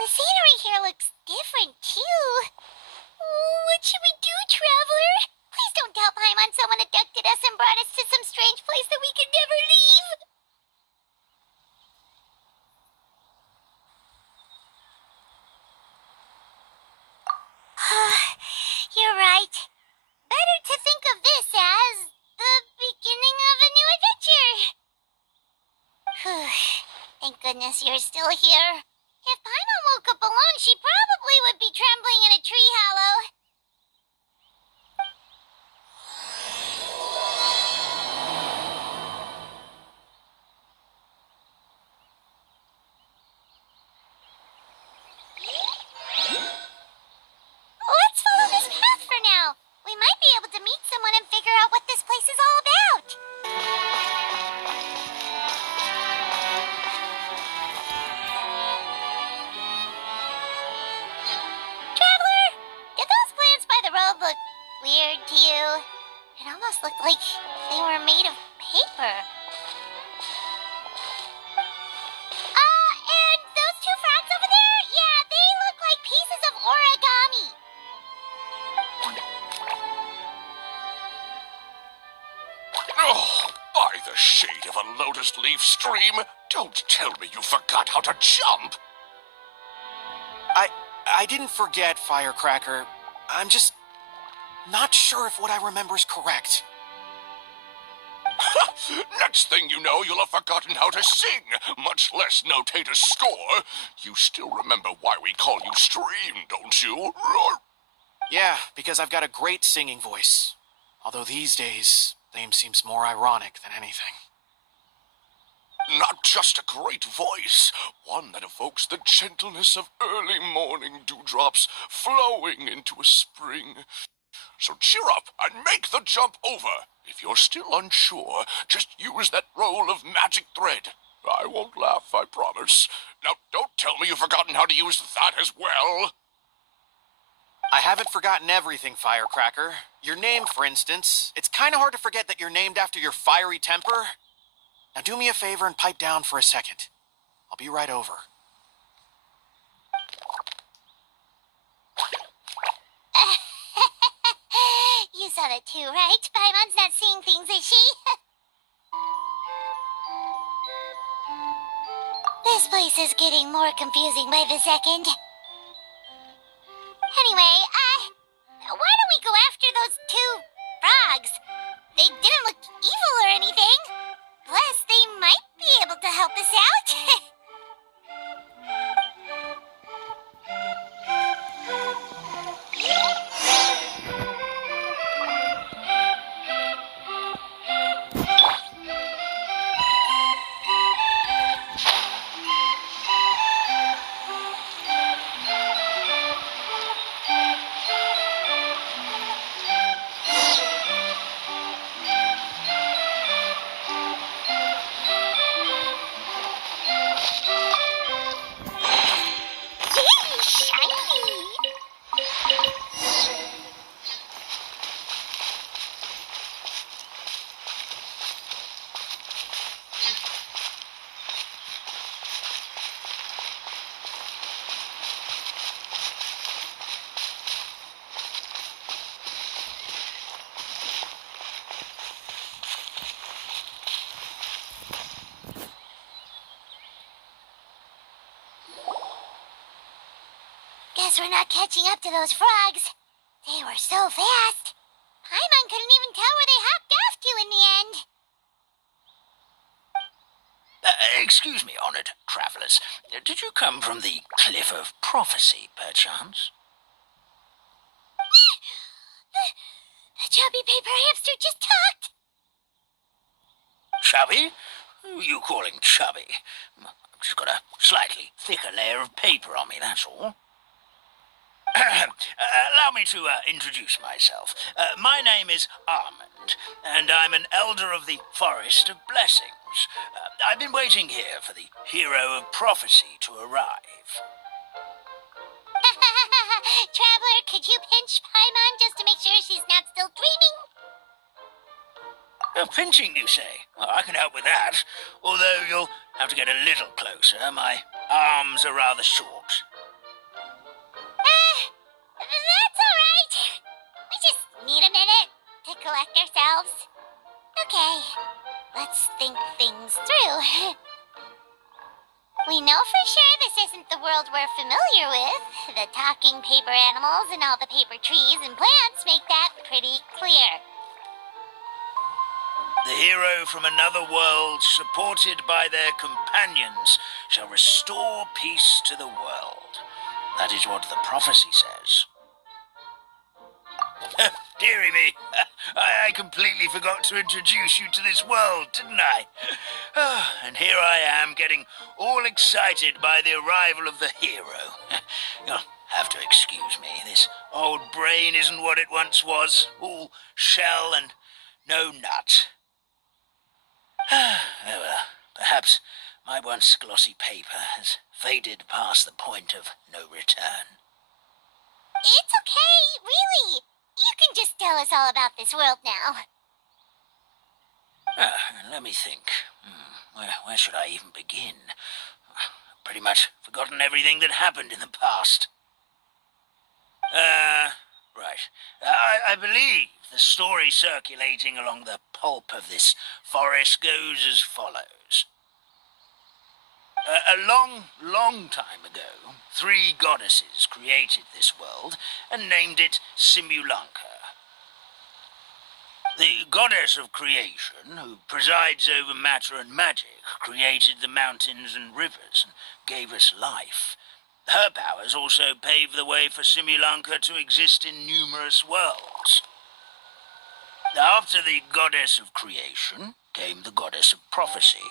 The scenery here looks different, too. What should we do, Traveler? Please don't tell Paimon someone abducted us and brought us to some strange place that we can never leave. You're right. Better to think of this as the beginning of a new adventure. Thank goodness you're still here. If Paimon woke up alone, she probably would be trembling in a tree hollow. Let's follow this path for now. We might be able to meet someone and figure out what this place is all about. Traveler, did those plants by the road look weird to you? It almost looked like they were made of paper. And those two frogs over there? Yeah, they look like pieces of origami. Oh, by the shade of a lotus leaf stream, don't tell me you forgot how to jump. I didn't forget, Firecracker. I'm just not sure if what I remember is correct. Next thing you know, you'll have forgotten how to sing, much less notate a score. You still remember why we call you Stream, don't you? Yeah, because I've got a great singing voice. Although these days, name seems more ironic than anything. Not just a great voice, one that evokes the gentleness of early morning dewdrops flowing into a spring. So cheer up and make the jump over. If you're still unsure, just use that roll of magic thread. I won't laugh, I promise. Now, don't tell me you've forgotten how to use that as well. I haven't forgotten everything, Firecracker. Your name, for instance. It's kind of hard to forget that you're named after your fiery temper. Now do me a favor and pipe down for a second. I'll be right over. You saw that too, right? Paimon's not seeing things, is she? This place is getting more confusing by the second. Anyway, why don't we go after those two frogs? They didn't look evil or anything. Plus, they might be able to help us out. Guess we're not catching up to those frogs. They were so fast. Paimon couldn't even tell where they hopped off to in the end. Excuse me, honored travelers. Did you come from the Cliff of Prophecy, perchance? The chubby paper hamster just talked. Chubby? Who are you calling chubby? I've just got a slightly thicker layer of paper on me, that's all. Allow me to introduce myself. My name is Armand, and I'm an elder of the Forest of Blessings. I've been waiting here for the hero of prophecy to arrive. Traveler, could you pinch Paimon just to make sure she's not still dreaming? Pinching, you say? Well, I can help with that, although you'll have to get a little closer. My arms are rather short. ourselves? Okay, let's think things through. We know for sure this isn't the world we're familiar with. The talking paper animals and all the paper trees and plants make that pretty clear. The hero from another world, supported by their companions, shall restore peace to the world. That is what the prophecy says. Dearie me, I completely forgot to introduce you to this world, didn't I? And here I am, getting all excited by the arrival of the hero. You'll have to excuse me. This old brain isn't what it once was, all shell and no nut. Oh well, perhaps my once glossy paper has faded past the point of no return. It's okay, really. You can just tell us all about this world now. Let me think. Where should I even begin? I've pretty much forgotten everything that happened in the past. Right. I believe the story circulating along the pulp of this forest goes as follows. A long time ago, 3 goddesses created this world and named it Simulanka. The goddess of creation, who presides over matter and magic, created the mountains and rivers and gave us life. Her powers also paved the way for Simulanka to exist in numerous worlds. After the goddess of creation came the goddess of prophecy,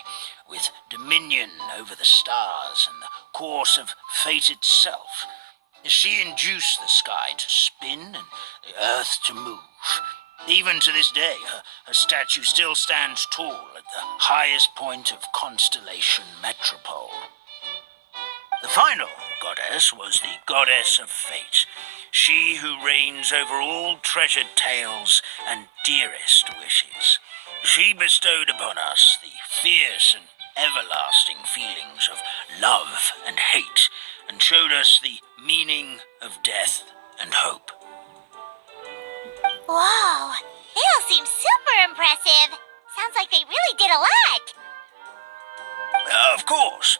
with dominion over the stars and the course of fate itself. She induced the sky to spin and the earth to move. Even to this day, her statue still stands tall at the highest point of Constellation Metropole. The final goddess was the goddess of fate, she who reigns over all treasured tales and dearest wishes. She bestowed upon us the fierce and everlasting feelings of love and hate, and showed us the meaning of death and hope. Whoa, they all seem super impressive. Sounds like they really did a lot. Of course,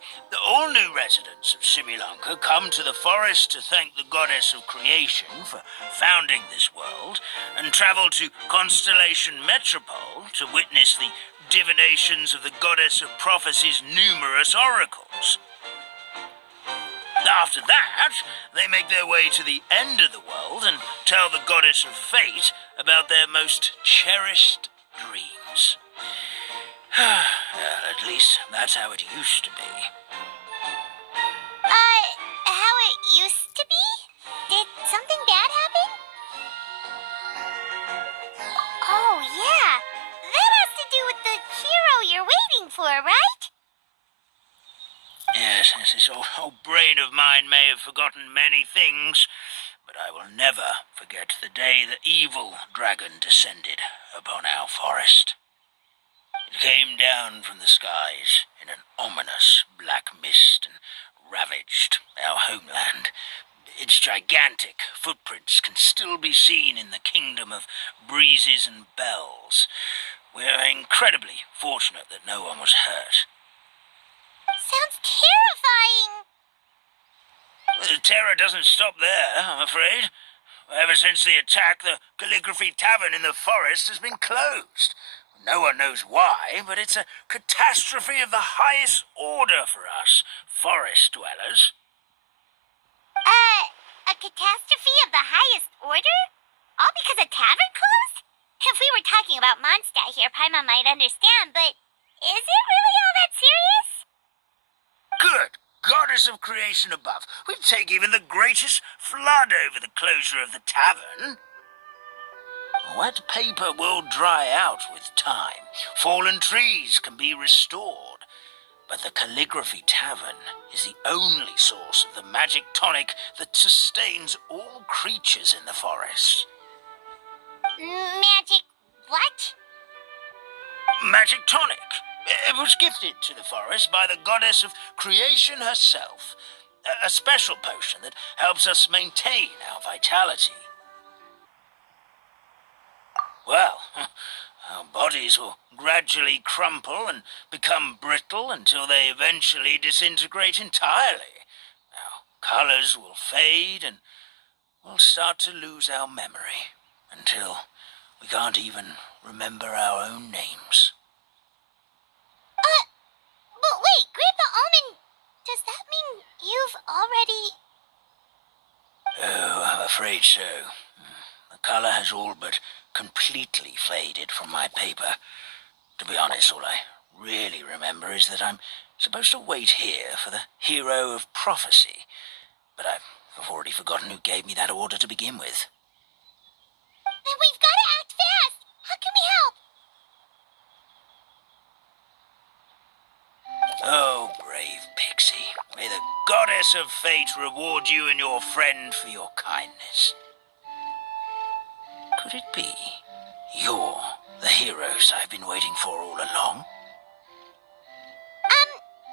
all new residents of Simulanka come to the forest to thank the goddess of creation for founding this world, and travel to Constellation Metropole to witness the divinations of the goddess of prophecy's numerous oracles. After that, they make their way to the end of the world and tell the goddess of fate about their most cherished dreams. At least that's how it used to be. How it used to be? Did something bad happen? Oh, yeah. That has to do with the hero you're waiting for, right? Yes, this old brain of mine may have forgotten many things, but I will never forget the day the evil dragon descended upon our forest. It came down from the skies in an ominous black mist and ravaged our homeland. Its gigantic footprints can still be seen in the kingdom of breezes and bells. We're incredibly fortunate that no one was hurt. Sounds terrifying. The terror doesn't stop there, I'm afraid. Ever since the attack, the Calligraphy Tavern in the forest has been closed. No one knows why, but it's a catastrophe of the highest order for us forest dwellers. A catastrophe of the highest order? All because a tavern closed? If we were talking about Mondstadt here, Paimon might understand, but is it really all that serious? Good goddess of creation above. We'd take even the greatest flood over the closure of the tavern. Wet paper will dry out with time. Fallen trees can be restored. But the Calligraphy Tavern is the only source of the magic tonic that sustains all creatures in the forest. Magic what? Magic tonic. It was gifted to the forest by the goddess of creation herself. A special potion that helps us maintain our vitality. Well, our bodies will gradually crumple and become brittle until they eventually disintegrate entirely. Our colors will fade and we'll start to lose our memory until we can't even remember our own names. But wait, Grandpa Almond, does that mean you've already... Oh, I'm afraid so. The color has all but completely faded from my paper. To be honest, all I really remember is that I'm supposed to wait here for the hero of prophecy. But I've already forgotten who gave me that order to begin with. Then we've got to act fast! How can we help? Oh, brave Pixie. May the goddess of fate reward you and your friend for your kindness. Could it be you're the heroes I've been waiting for all along?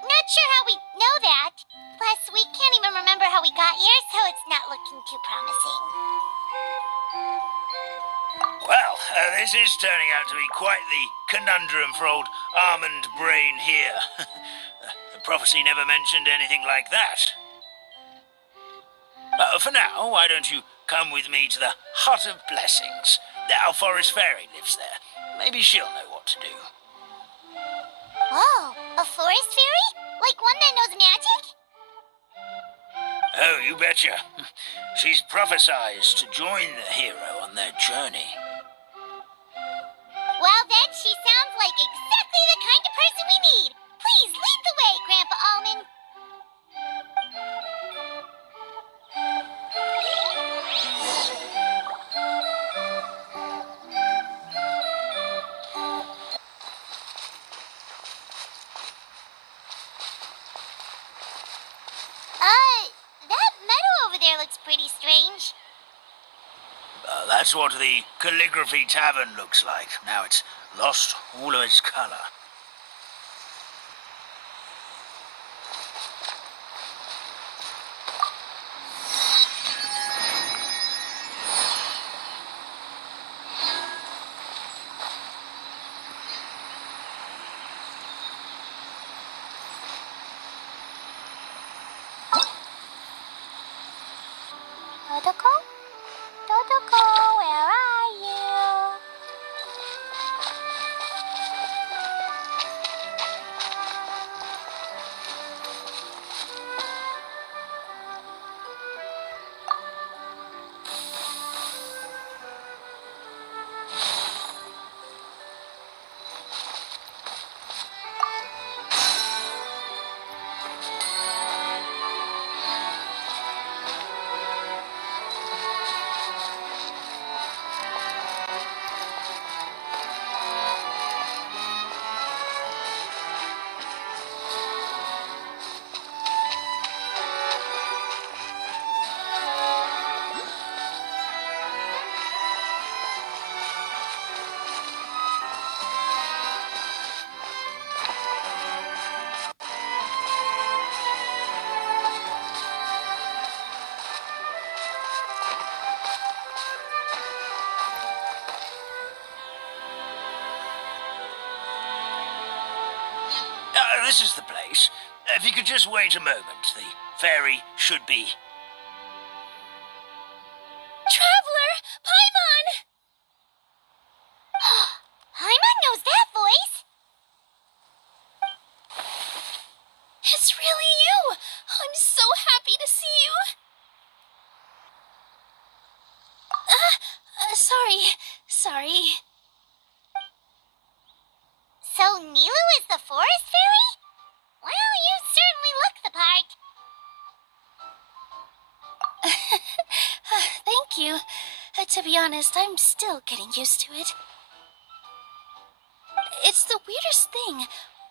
Not sure how we know that. Plus, we can't even remember how we got here, so it's not looking too promising. Well, this is turning out to be quite the conundrum for old Almond Brain here. The prophecy never mentioned anything like that. For now, why don't you come with me to the Hut of Blessings? Our forest fairy lives there. Maybe she'll know what to do. Whoa, a forest fairy? Like one that knows magic? Oh, you betcha. She's prophesied to join the hero on their journey. Well, then she sounds like exactly the kind of person we need. Please lead the way, Grandpa Almond. That meadow over there looks pretty strange. That's what the Calligraphy Tavern looks like. Now it's lost all of its color. Dodoko? Dodoko, where are you? This is the place. If you could just wait a moment, the fairy should be... Traveler! Paimon! Paimon knows that voice! It's really you! I'm so happy to see you! Sorry. So Nilu is the forest fairy? Well, you certainly look the part. Thank you. To be honest, I'm still getting used to it. It's the weirdest thing.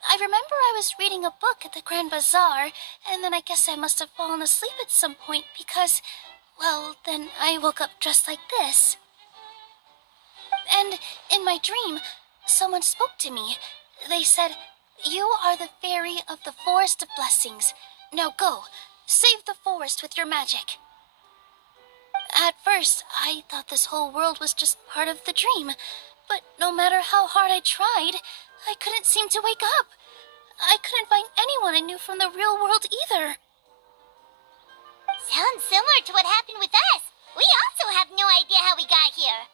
I remember I was reading a book at the Grand Bazaar, and then I guess I must have fallen asleep at some point because, well, then I woke up dressed like this. And in my dream, someone spoke to me. They said, "You are the fairy of the Forest of Blessings. Now go, save the forest with your magic." At first, I thought this whole world was just part of the dream, But no matter how hard I tried, I couldn't seem to wake up. I couldn't find anyone I knew from the real world either. Sounds similar to what happened with us. We also have no idea how we got here.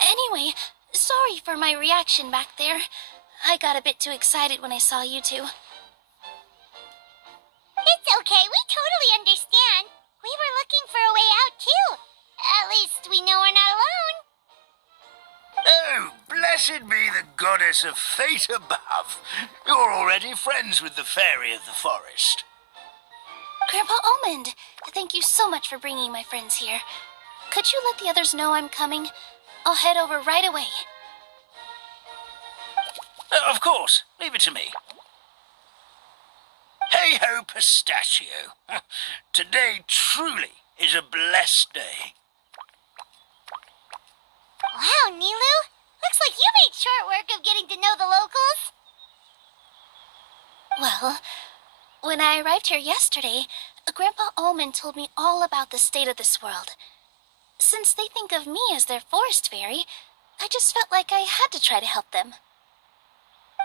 Anyway, sorry for my reaction back there. I got a bit too excited when I saw you two. It's okay, we totally understand. We were looking for a way out too. At least we know we're not alone. Oh, blessed be the goddess of fate above. You're already friends with the fairy of the forest. Grandpa Almond, thank you so much for bringing my friends here. Could you let the others know I'm coming? I'll head over right away. Of course, leave it to me. Hey ho, pistachio. Today truly is a blessed day. Wow, Nilu. Looks like you made short work of getting to know the locals. Well, when I arrived here yesterday, Grandpa Almond told me all about the state of this world. Since they think of me as their forest fairy, I just felt like I had to try to help them.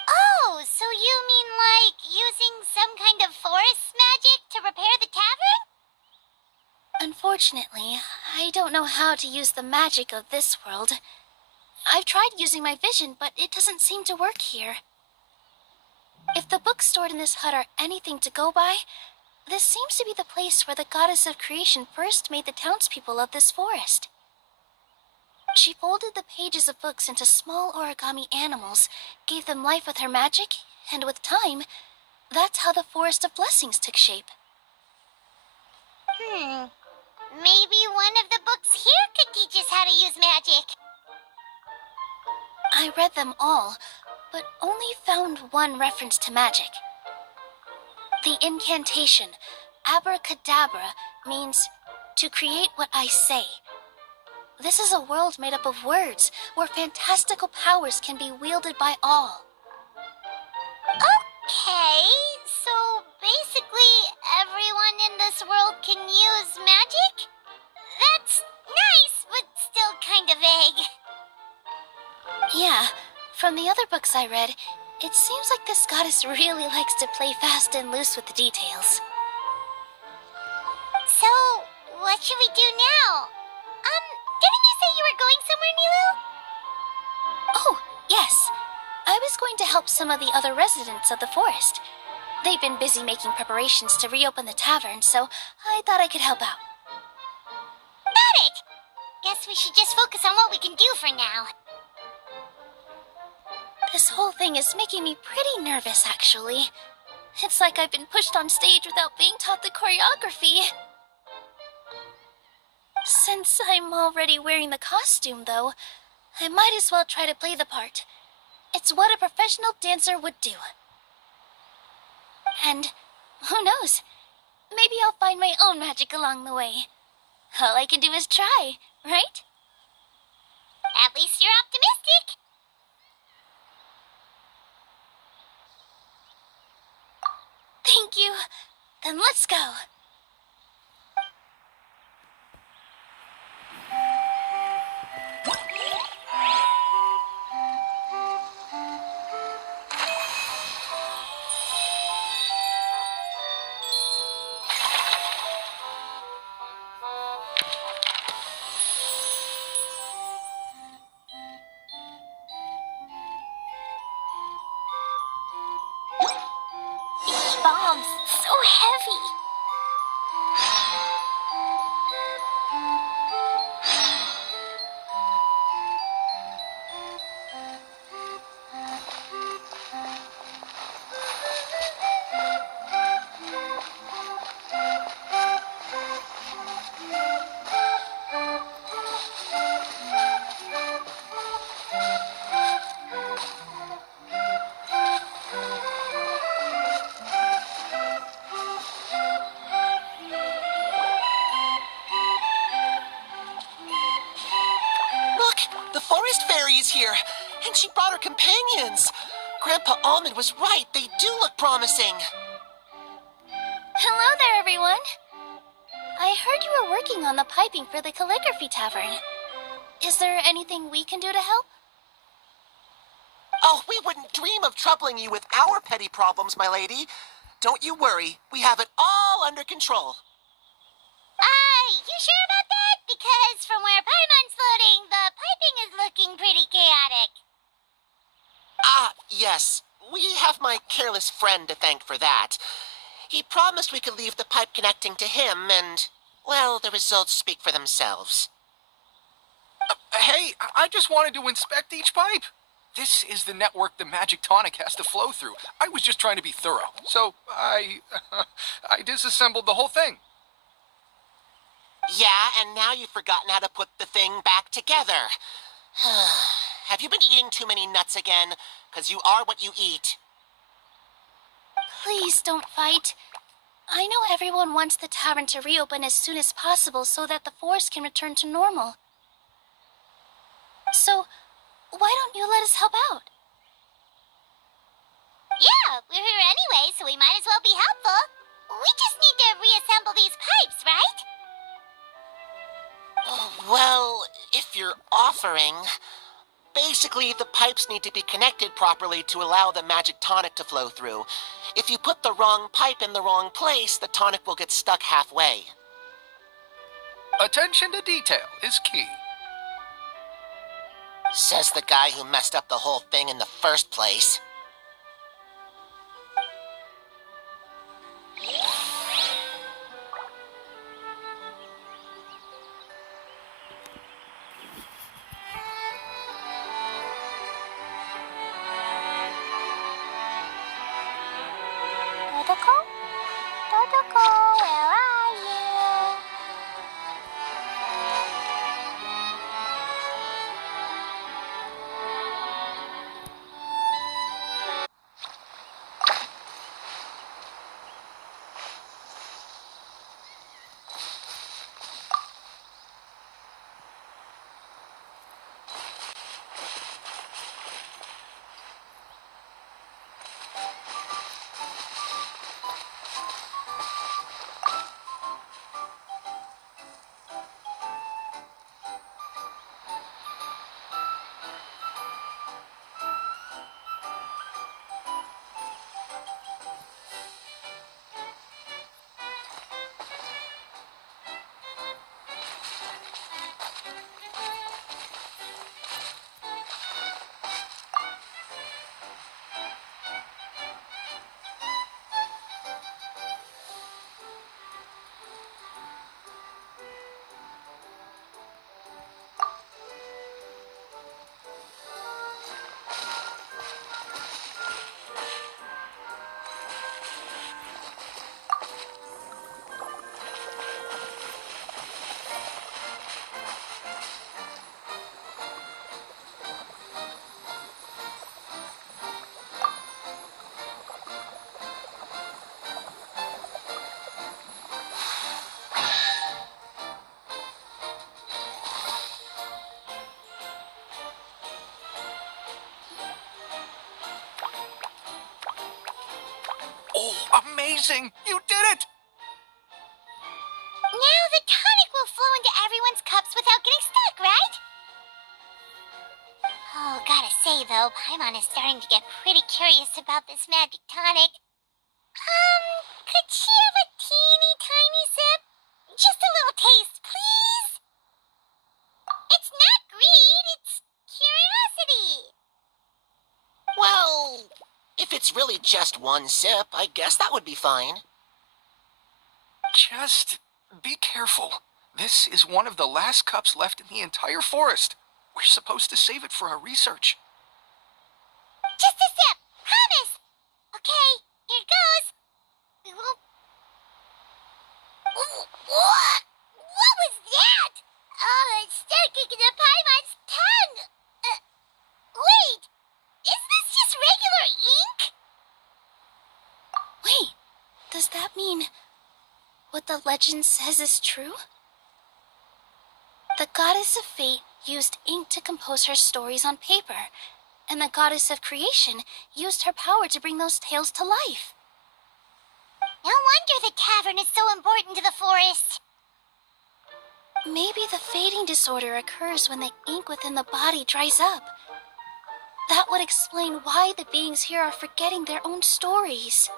Oh, so you mean like using some kind of forest magic to repair the tavern? Unfortunately, I don't know how to use the magic of this world. I've tried using my vision, but it doesn't seem to work here. If the books stored in this hut are anything to go by, this seems to be the place where the goddess of creation first made the townspeople of this forest. She folded the pages of books into small origami animals, gave them life with her magic, and with time, that's how the Forest of Blessings took shape. Maybe one of the books here could teach us how to use magic. I read them all, but only found one reference to magic. The incantation, abracadabra, means to create what I say. This is a world made up of words, where fantastical powers can be wielded by all. Okay, so basically everyone in this world can use magic? That's nice, but still kind of vague. Yeah, from the other books I read, it seems like this goddess really likes to play fast and loose with the details. So, what should we do now? Didn't you say you were going somewhere, Nilu? Oh, yes. I was going to help some of the other residents of the forest. They've been busy making preparations to reopen the tavern, so I thought I could help out. Got it! Guess we should just focus on what we can do for now. This whole thing is making me pretty nervous, actually. It's like I've been pushed on stage without being taught the choreography. Since I'm already wearing the costume, though, I might as well try to play the part. It's what a professional dancer would do. And who knows? Maybe I'll find my own magic along the way. All I can do is try, right? At least you're optimistic. Thank you. Then let's go. These bombs, so heavy. The forest fairy is here, and she brought her companions. Grandpa Almond was right. They do look promising. Hello there, everyone. I heard you were working on the piping for the calligraphy tavern. Is there anything we can do to help? Oh, we wouldn't dream of troubling you with our petty problems, my lady. Don't you worry. We have it all under control. You sure about that? Because from where Paimon's floating, the piping is looking pretty chaotic. Ah, yes. We have my careless friend to thank for that. He promised we could leave the pipe connecting to him, and, well, the results speak for themselves. Hey, I just wanted to inspect each pipe. This is the network the magic tonic has to flow through. I was just trying to be thorough. So I disassembled the whole thing. Yeah, and now you've forgotten how to put the thing back together. Have you been eating too many nuts again? 'Cause you are what you eat. Please don't fight. I know everyone wants the tavern to reopen as soon as possible so that the forest can return to normal. So, why don't you let us help out? Yeah, we're here anyway, so we might as well be helpful. We just need to reassemble these pipes, right? Well, if you're offering... Basically, the pipes need to be connected properly to allow the magic tonic to flow through. If you put the wrong pipe in the wrong place, the tonic will get stuck halfway. Attention to detail is key. Says the guy who messed up the whole thing in the first place. Totoko, where are you? Oh, amazing! You did it! Now the tonic will flow into everyone's cups without getting stuck, right? Oh, gotta say though, Paimon is starting to get pretty curious about this magic tonic. Could she have a teeny tiny sip? Just a little taste, please? It's not greed, it's curiosity. Well, if it's really just one sip, I guess that would be fine. Just be careful. This is one of the last cups left in the entire forest. We're supposed to save it for our research. Just a sip, promise. Okay, here goes. We won't... Ooh, what was that? Oh, it's sticking to Paimon's tongue. Wait, is this just regular ink? Wait, does that mean what the legend says is true? The goddess of fate used ink to compose her stories on paper, and the goddess of creation used her power to bring those tales to life. No wonder the tavern is so important to the forest. Maybe the fading disorder occurs when the ink within the body dries up. That would explain why the beings here are forgetting their own stories.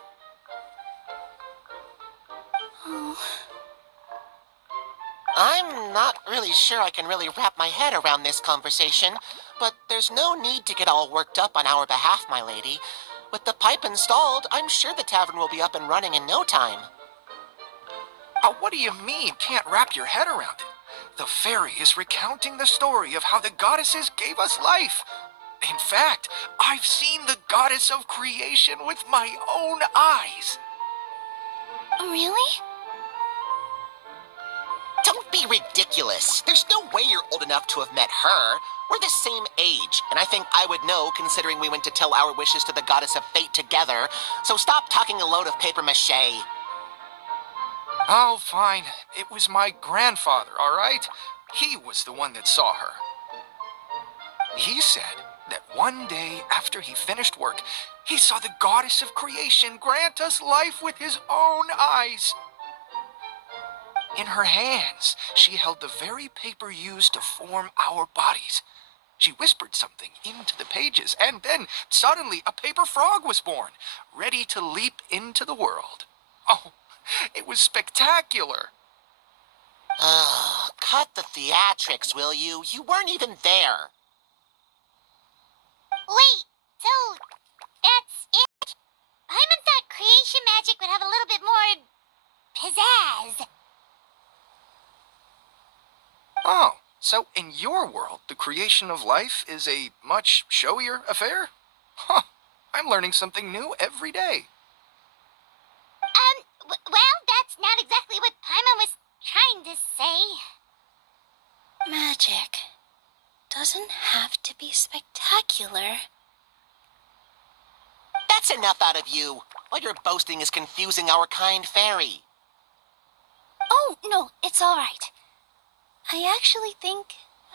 Oh. I'm not really sure I can really wrap my head around this conversation, but there's no need to get all worked up on our behalf, my lady. With the pipe installed, I'm sure the tavern will be up and running in no time. What do you mean, can't wrap your head around it? The fairy is recounting the story of how the goddesses gave us life. In fact, I've seen the goddess of creation with my own eyes. Really? Don't be ridiculous. There's no way you're old enough to have met her. We're the same age, and I think I would know considering we went to tell our wishes to the goddess of fate together. So stop talking a load of papier-mâché. Oh, fine. It was my grandfather, all right? He was the one that saw her. He said that one day after he finished work, he saw the goddess of creation grant us life with his own eyes. In her hands, she held the very paper used to form our bodies. She whispered something into the pages, and then suddenly a paper frog was born, ready to leap into the world. Oh, it was spectacular. Oh, cut the theatrics, will you? You weren't even there. Wait, so that's it? Paimon thought creation magic would have a little bit more pizzazz. Oh, so in your world, the creation of life is a much showier affair? Huh, I'm learning something new every day. Well, that's not exactly what Paimon was trying to say. Magic doesn't have to be spectacular. That's enough out of you. All your boasting is confusing our kind fairy. Oh, no, it's all right. I actually think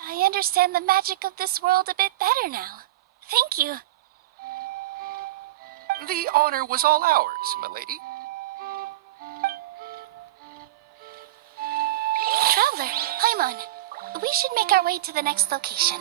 I understand the magic of this world a bit better now. Thank you. The honor was all ours, milady. Traveler, Paimon, we should make our way to the next location.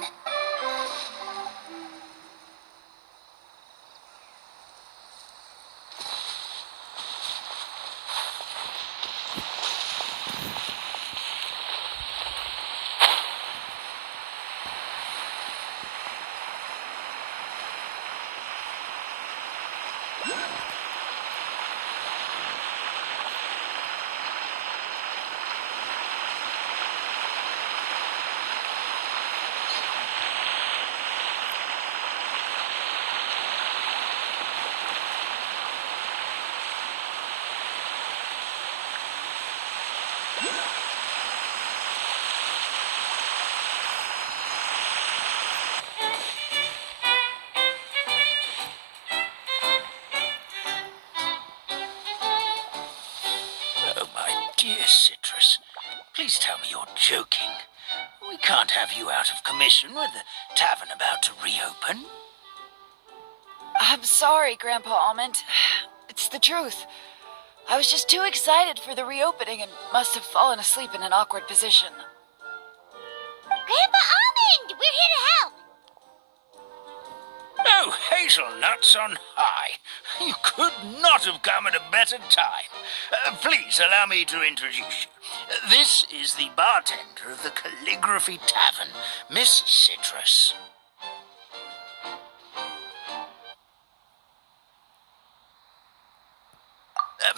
Oh, my dear Citrus, please tell me you're joking. We can't have you out of commission with the tavern about to reopen. I'm sorry, Grandpa Almond. It's the truth. I was just too excited for the reopening and must have fallen asleep in an awkward position. Grandpa Almond, we're here to help. Oh, hazelnuts on high. You could not have come at a better time. Please allow me to introduce you. This is the bartender of the Calligraphy Tavern, Miss Citrus.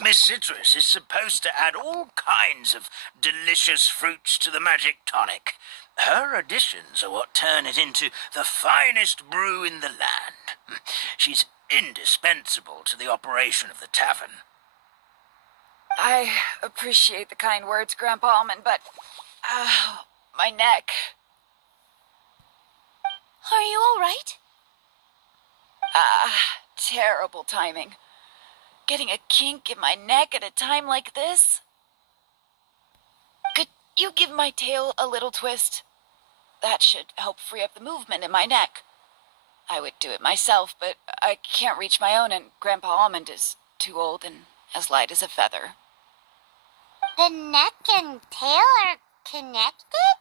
Miss Citrus is supposed to add all kinds of delicious fruits to the magic tonic. Her additions are what turn it into the finest brew in the land. She's indispensable to the operation of the tavern. I appreciate the kind words, Grandpa Almond, but... my neck. Are you all right? Terrible timing. Getting a kink in my neck at a time like this? Could you give my tail a little twist? That should help free up the movement in my neck. I would do it myself, but I can't reach my own, and Grandpa Almond is too old and as light as a feather. The neck and tail are connected?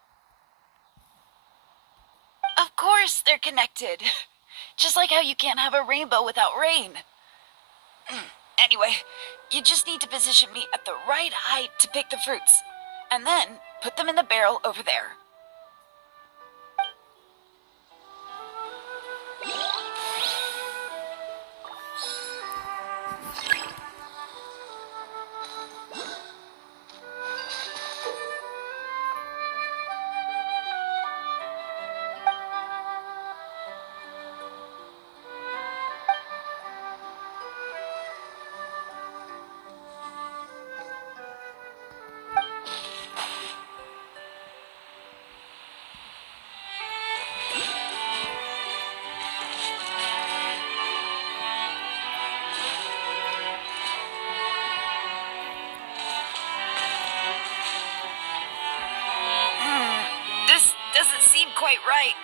Of course they're connected. Just like how you can't have a rainbow without rain. Anyway, you just need to position me at the right height to pick the fruits. And then put them in the barrel over there. This doesn't seem quite right.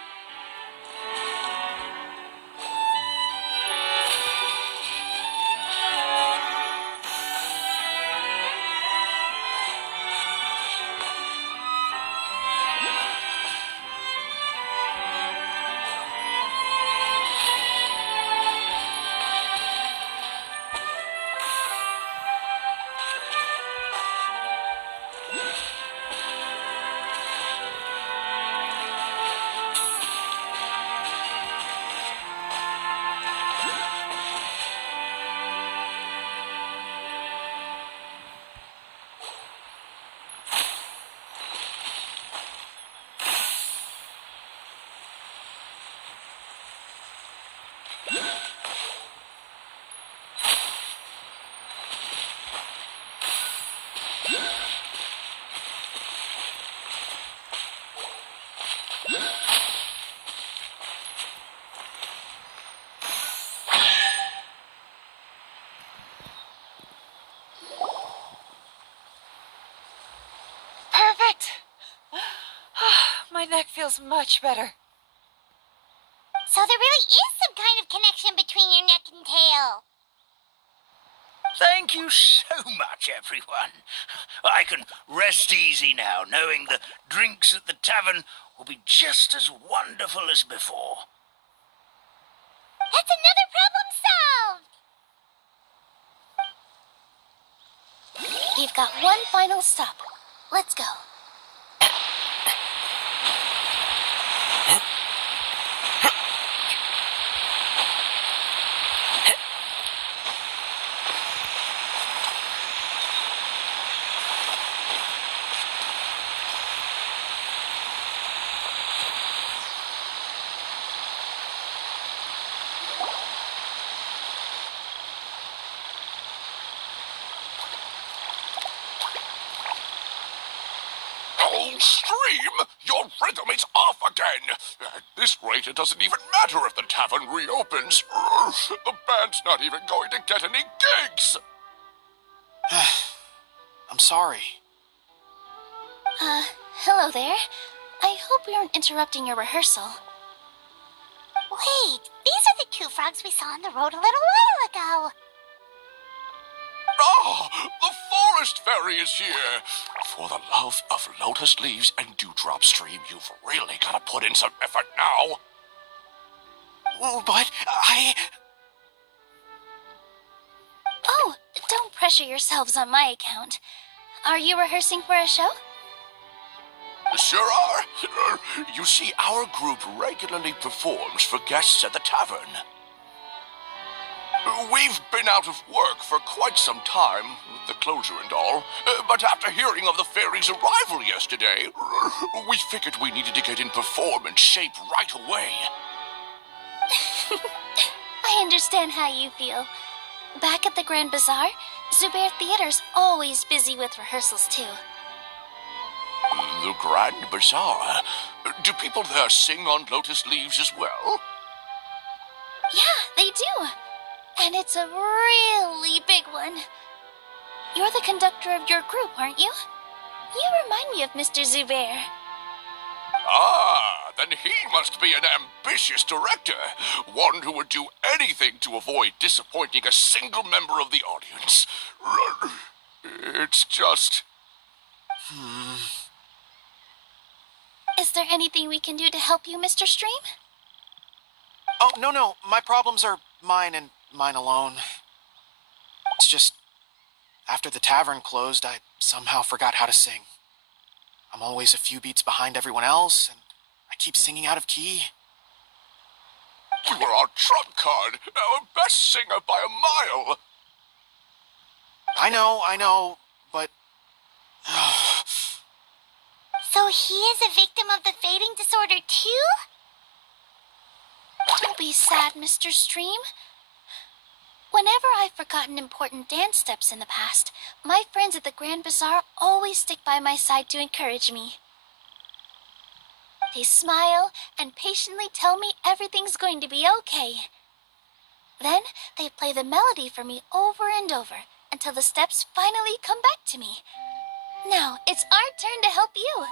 Perfect! My neck feels much better. So there really is some kind of connection between your neck and tail. Thank you so much, everyone. I can rest easy now, knowing the drinks at the tavern will be just as wonderful as before. That's another problem solved! We've got one final stop. Let's go. Oh, Stream! Your rhythm is off again! At this rate, it doesn't even matter if the tavern reopens. The band's not even going to get any gigs! I'm sorry. Hello there. I hope we aren't interrupting your rehearsal. Wait, these are the two frogs we saw on the road a little while ago. Ah, the forest fairy is here! For the love of lotus leaves and dewdrop, Stream, you've really got to put in some effort now. But Oh, don't pressure yourselves on my account. Are you rehearsing for a show? Sure are. You see, our group regularly performs for guests at the tavern. We've been out of work for quite some time, with the closure and all, but after hearing of the fairy's arrival yesterday, we figured we needed to get in performance shape right away. I understand how you feel. Back at the Grand Bazaar, Zubair Theater's always busy with rehearsals too. The Grand Bazaar? Do people there sing on lotus leaves as well? Yeah, they do. And it's a really big one. You're the conductor of your group, aren't you? You remind me of Mr. Zubair. Ah, then he must be an ambitious director. One who would do anything to avoid disappointing a single member of the audience. It's just... Is there anything we can do to help you, Mr. Stream? Oh, no. My problems are mine and mine alone. It's just, after the tavern closed, I somehow forgot how to sing. I'm always a few beats behind everyone else, and I keep singing out of key. You were our trump card, our best singer by a mile. I know, but... So he is a victim of the fading disorder too? Don't be sad, Mr. Stream. Whenever I've forgotten important dance steps in the past, my friends at the Grand Bazaar always stick by my side to encourage me. They smile and patiently tell me everything's going to be okay. Then they play the melody for me over and over until the steps finally come back to me. Now it's our turn to help you.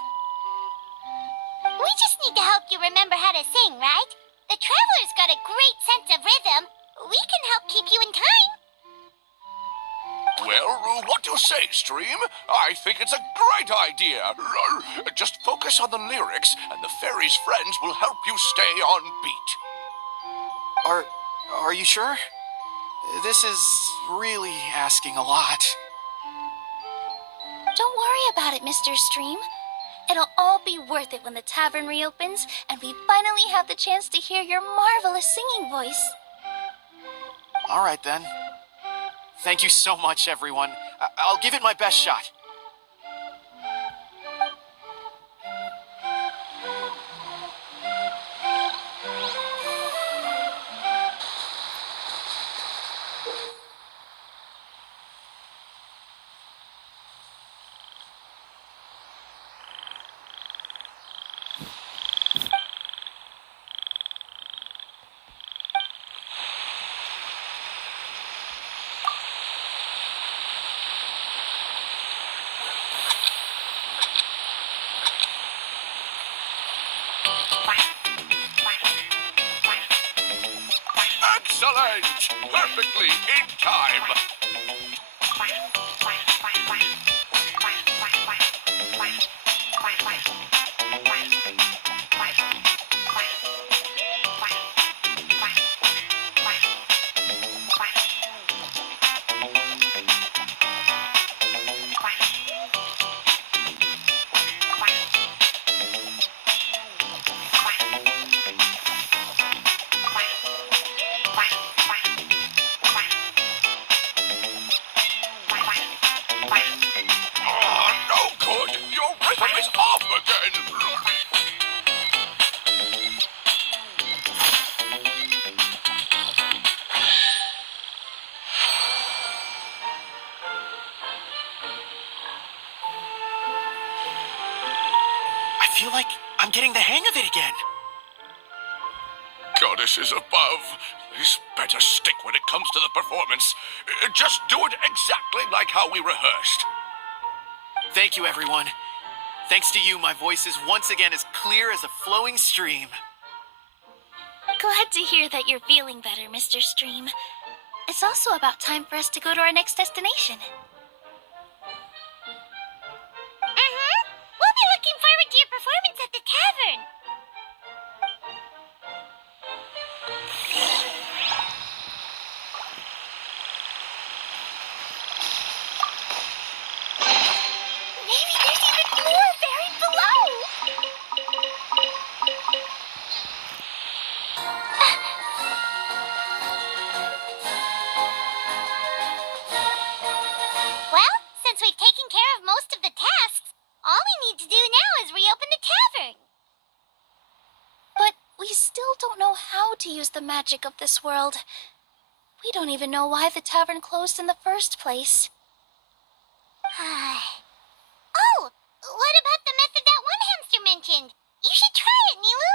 We just need to help you remember how to sing, right? The Traveler's got a great sense of rhythm. We can help keep you in time. Well, what do you say, Stream? I think it's a great idea. Just focus on the lyrics, and the fairy's friends will help you stay on beat. Are you sure? This is really asking a lot. Don't worry about it, Mr. Stream. It'll all be worth it when the tavern reopens and we finally have the chance to hear your marvelous singing voice. All right, then. Thank you so much, everyone. I'll give it my best shot. Excellent! Perfectly in time. I feel like I'm getting the hang of it again. Goddesses above, this better stick when it comes to the performance. Just do it exactly like how we rehearsed. Thank you, everyone. Thanks to you, my voice is once again as clear as a flowing stream. Glad to hear that you're feeling better, Mr. Stream. It's also about time for us to go to our next destination. We'll be looking forward to your performance at the tavern. Maybe there's even more buried below! Well, since we've taken care of most of the tasks, all we need to do now is reopen the tavern. But we still don't know how to use the magic of this world. We don't even know why the tavern closed in the first place. Oh, what about the method that one hamster mentioned? You should try it, Nilu.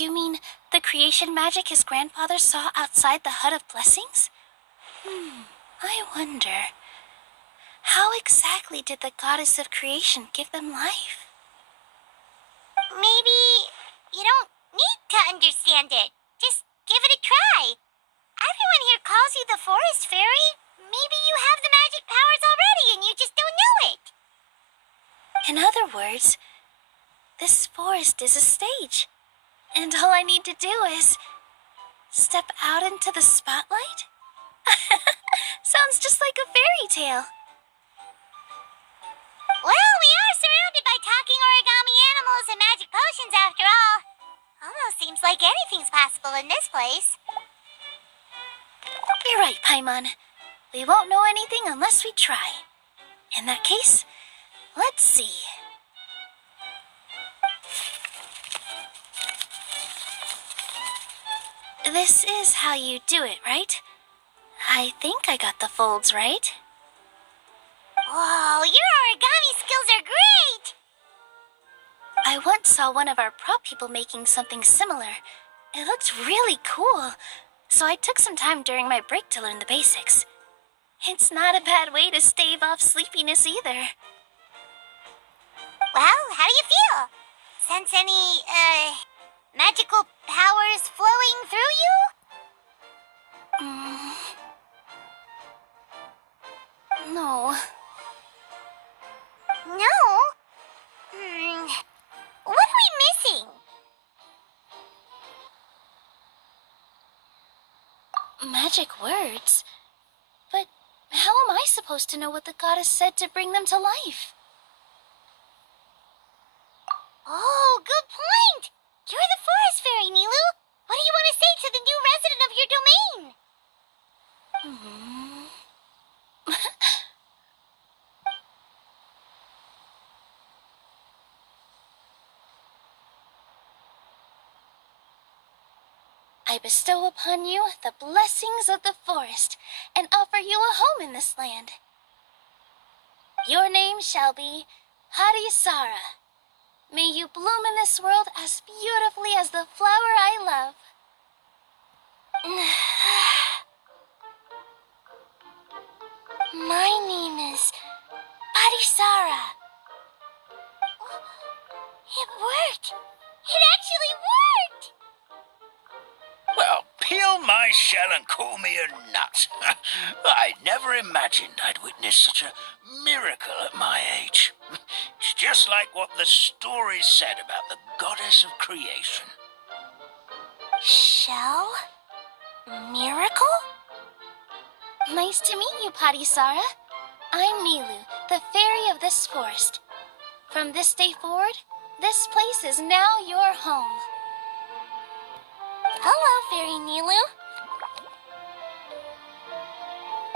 You mean the creation magic his grandfather saw outside the Hut of Blessings? I wonder, how exactly did the goddess of creation give them life? Maybe you don't need to understand it. Just give it a try. Everyone here calls you the Forest Fairy. Maybe you have the magic powers already and you just don't know it. In other words, this forest is a stage, and all I need to do is step out into the spotlight? Sounds just like a fairy tale. Well, we are surrounded by talking origami animals and magic potions after all. Almost seems like anything's possible in this place. You're right, Paimon. We won't know anything unless we try. In that case, let's see. This is how you do it, right? I think I got the folds right. Whoa, your origami skills are great! I once saw one of our prop people making something similar. It looked really cool, so I took some time during my break to learn the basics. It's not a bad way to stave off sleepiness either. Well, how do you feel? Sense any, magical powers flowing through you? No. No? What are we missing? Magic words? But how am I supposed to know what the goddess said to bring them to life? Oh, good point! You're the forest fairy, Nilu. What do you want to say to the new resident of your domain? I bestow upon you the blessings of the forest and offer you a home in this land. Your name shall be Harisara. May you bloom in this world as beautifully as the flower I love. My name is Harisara. It worked! It actually worked! Well, peel my shell and call me a nut. I never imagined I'd witness such a miracle at my age. It's just like what the stories said about the goddess of creation. Shell? Miracle? Nice to meet you, Patisara. I'm Nilu, the fairy of this forest. From this day forward, this place is now your home. Hello, Fairy Nilu.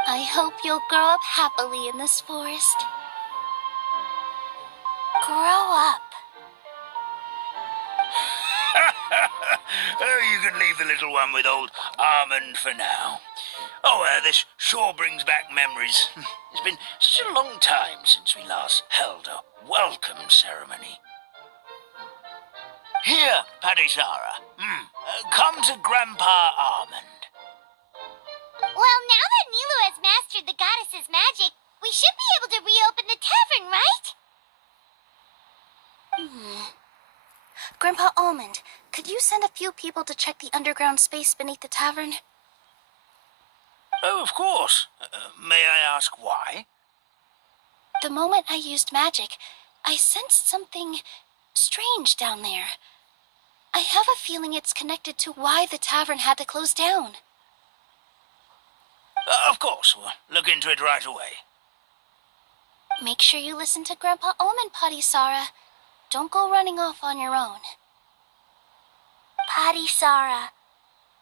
I hope you'll grow up happily in this forest. Grow up. Oh, you can leave the little one with old Almond for now. Oh, this sure brings back memories. It's been such a long time since we last held a welcome ceremony. Here, Patisara. Come to Grandpa Almond. Well, now that Nilu has mastered the goddess's magic, we should be able to reopen the tavern, right? Grandpa Almond, could you send a few people to check the underground space beneath the tavern? Oh, of course. May I ask why? The moment I used magic, I sensed something strange down there. I have a feeling it's connected to why the tavern had to close down. Of course. We'll look into it right away. Make sure you listen to Grandpa Almond, Patisara. Don't go running off on your own. Patisara,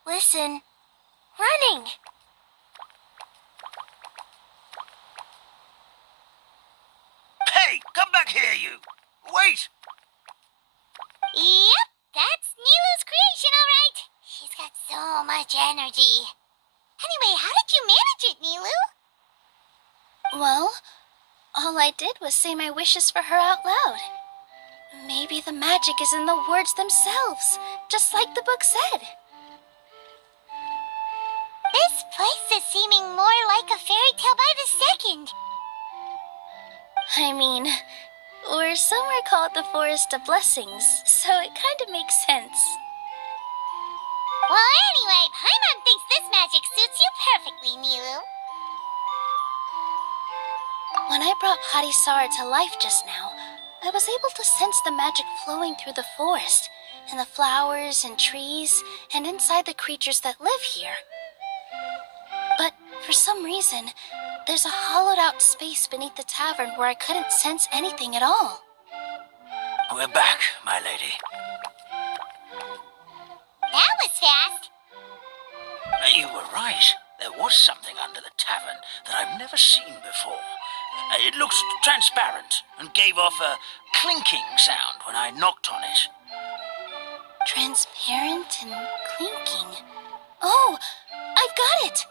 listen. Running! Hey, come back here, you! Wait! Yep, that's Nilu's creation, all right. She's got so much energy. Anyway, how did you manage it, Nilu? Well, all I did was say my wishes for her out loud. Maybe the magic is in the words themselves, just like the book said. This place is seeming more like a fairy tale by the second. I mean, or somewhere called the Forest of Blessings, so it kind of makes sense. Well, anyway, Paimon thinks this magic suits you perfectly, Nilu. When I brought Harisara to life just now, I was able to sense the magic flowing through the forest, and the flowers and trees, and inside the creatures that live here. But for some reason, there's a hollowed out space beneath the tavern where I couldn't sense anything at all. We're back, my lady. That was fast. You were right. There was something under the tavern that I've never seen before. It looked transparent and gave off a clinking sound when I knocked on it. Transparent and clinking. Oh, I've got it!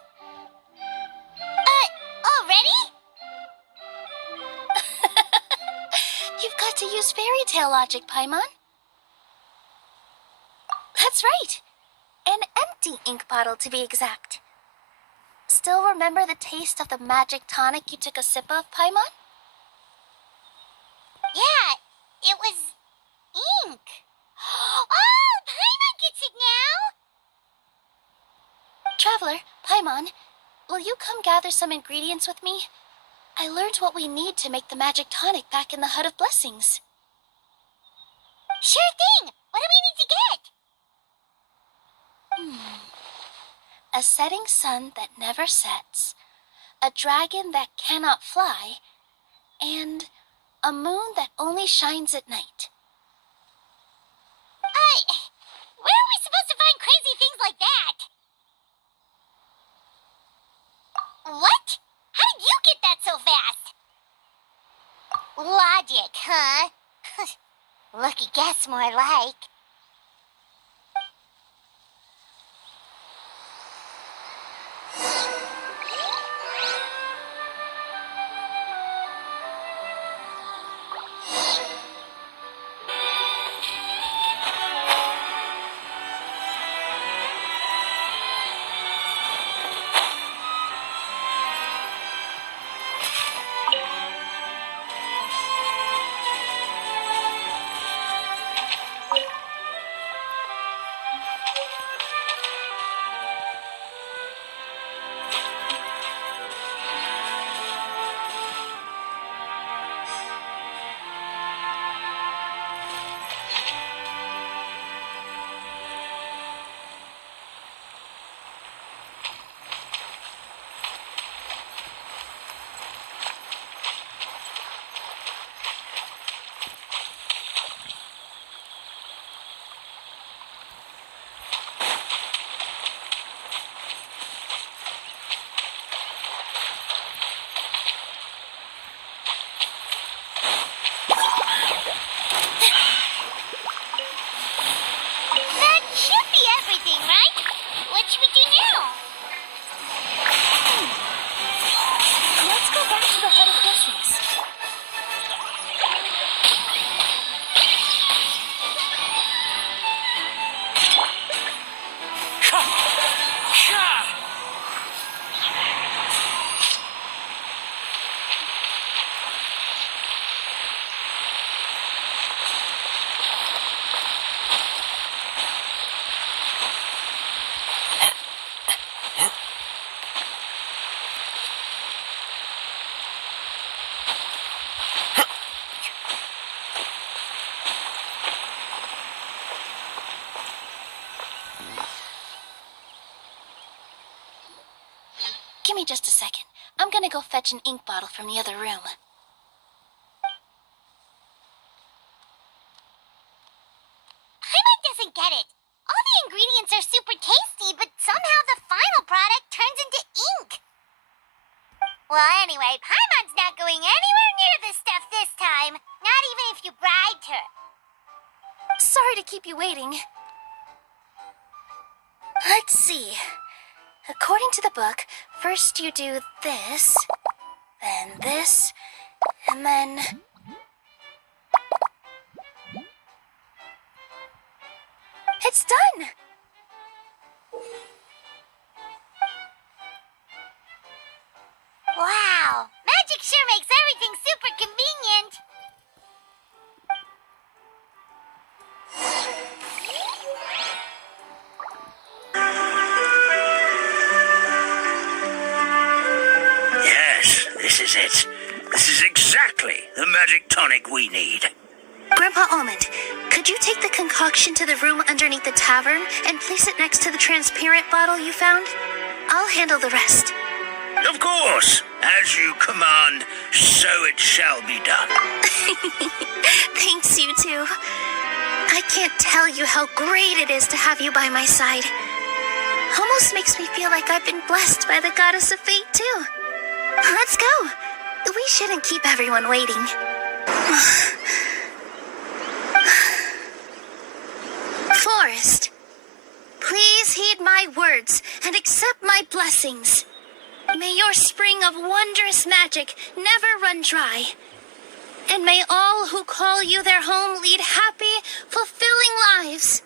Already? You've got to use fairy tale logic, Paimon. That's right. An empty ink bottle, to be exact. Still remember the taste of the magic tonic you took a sip of, Paimon? Yeah, it was ink. Oh, Paimon gets it now! Traveler, Paimon, will you come gather some ingredients with me? I learned what we need to make the magic tonic back in the Hut of Blessings. Sure thing! What do we need to get? A setting sun that never sets, a dragon that cannot fly, and a moon that only shines at night. Where are we supposed to find crazy things like that? What? How did you get that so fast? Logic, huh? Lucky guess, more like. That should be everything, right? What should we do now? Let's go back to the Hut of Blessings. Give me just a second. I'm gonna go fetch an ink bottle from the other room. Paimon doesn't get it. All the ingredients are super tasty, but somehow the final product turns into ink. Well, anyway, Paimon's not going anywhere near this stuff this time. Not even if you bribed her. Sorry to keep you waiting. Let's see. According to the book, first you do this, then this, and then... It's done! Wow, magic sure makes everything super convenient. Yes, this is it. This is is exactly the magic tonic we need. Grandpa Almond, could you take the concoction to the room underneath the tavern and place it next to the transparent bottle you found? I'll handle the rest. Of course. As you command, so it shall be done. Thanks, you two. I can't tell you how great it is to have you by my side. Almost makes me feel like I've been blessed by the goddess of fate, too. Let's go. We shouldn't keep everyone waiting. Forest, please heed my words and accept my blessings. May your spring of wondrous magic never run dry. And may all who call you their home lead happy, fulfilling lives.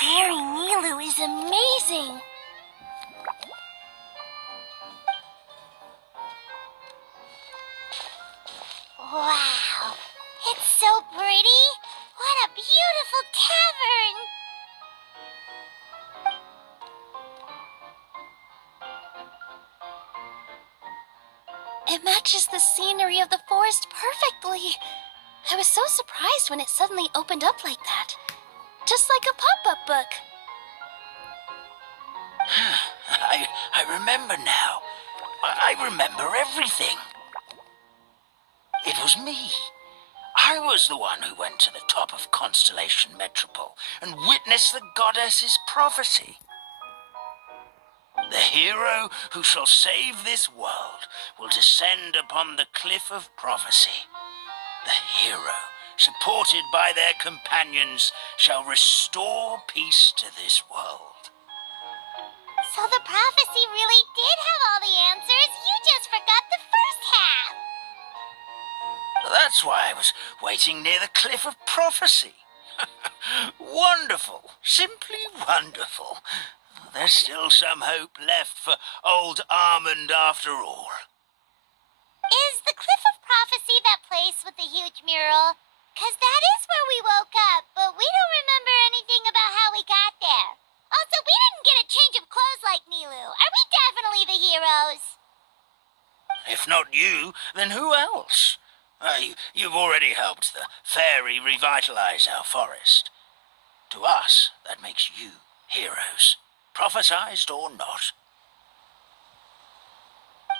Fairy Nilu is amazing. Wow, it's so pretty. What a beautiful tavern. It matches the scenery of the forest perfectly. I was so surprised when it suddenly opened up like that. Just like a pop-up book. I remember now. I remember everything. It was me. I was the one who went to the top of Constellation Metropole and witnessed the goddess's prophecy. The hero who shall save this world will descend upon the cliff of prophecy. The hero, supported by their companions, shall restore peace to this world. So the prophecy really did have all the answers. You just forgot the first half. That's why I was waiting near the cliff of prophecy. Wonderful, simply wonderful. There's still some hope left for old Almond after all. Is the Cliff of Prophecy that place with the huge mural? 'Cause that is where we woke up, but we don't remember anything about how we got there. Also, we didn't get a change of clothes like Nilu. Are we definitely the heroes? If not you, then who else? You've already helped the fairy revitalize our forest. To us, that makes you heroes, prophesized or not.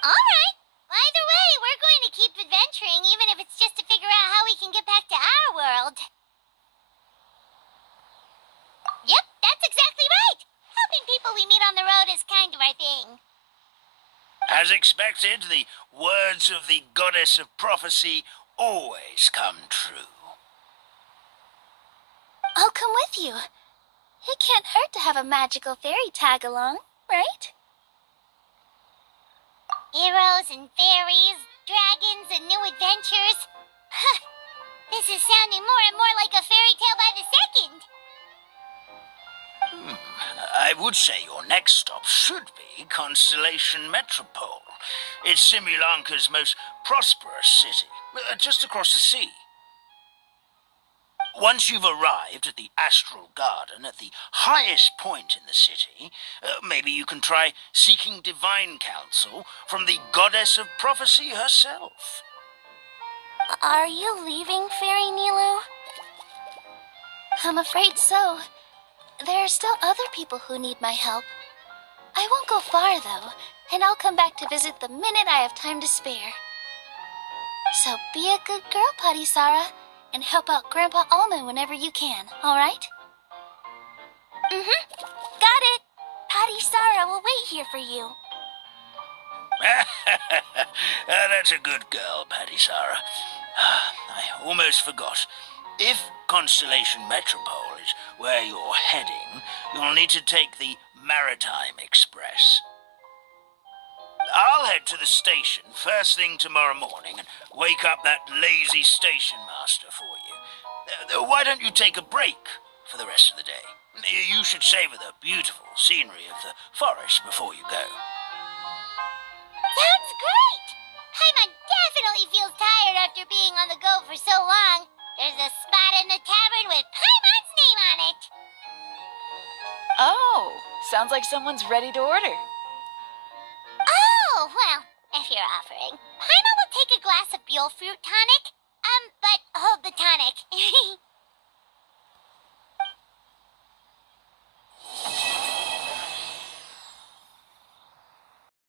All right. Either way, we're going to keep adventuring, even if it's just to figure out how we can get back to our world. Yep, that's exactly right. Helping people we meet on the road is kind of our thing. As expected, the words of the goddess of prophecy always come true. I'll come with you. It can't hurt to have a magical fairy tag along, right? Heroes and fairies, dragons and new adventures. This is sounding more and more like a fairy tale by the second. I would say your next stop should be Constellation Metropole. It's Simulanka's most prosperous city, just across the sea. Once you've arrived at the Astral Garden at the highest point in the city, maybe you can try seeking divine counsel from the goddess of prophecy herself. Are you leaving, Fairy Nilu? I'm afraid so. There are still other people who need my help. I won't go far, though, and I'll come back to visit the minute I have time to spare. So be a good girl, Patty Sarah, and help out Grandpa Almond whenever you can, all right? Mm-hmm. Got it. Patty Sarah will wait here for you. That's a good girl, Patty Sarah. I almost forgot. If Constellation Metropole is where you're heading, you'll need to take the Maritime Express. I'll head to the station first thing tomorrow morning and wake up that lazy station master for you. Why don't you take a break for the rest of the day? You should savor the beautiful scenery of the forest before you go. Sounds great! Paimon definitely feels tired after being on the go for so long. There's a spot in the tavern with Paimon's name on it. Oh, sounds like someone's ready to order. Oh, well, if you're offering, Paimon will take a glass of Buell fruit tonic. But hold the tonic.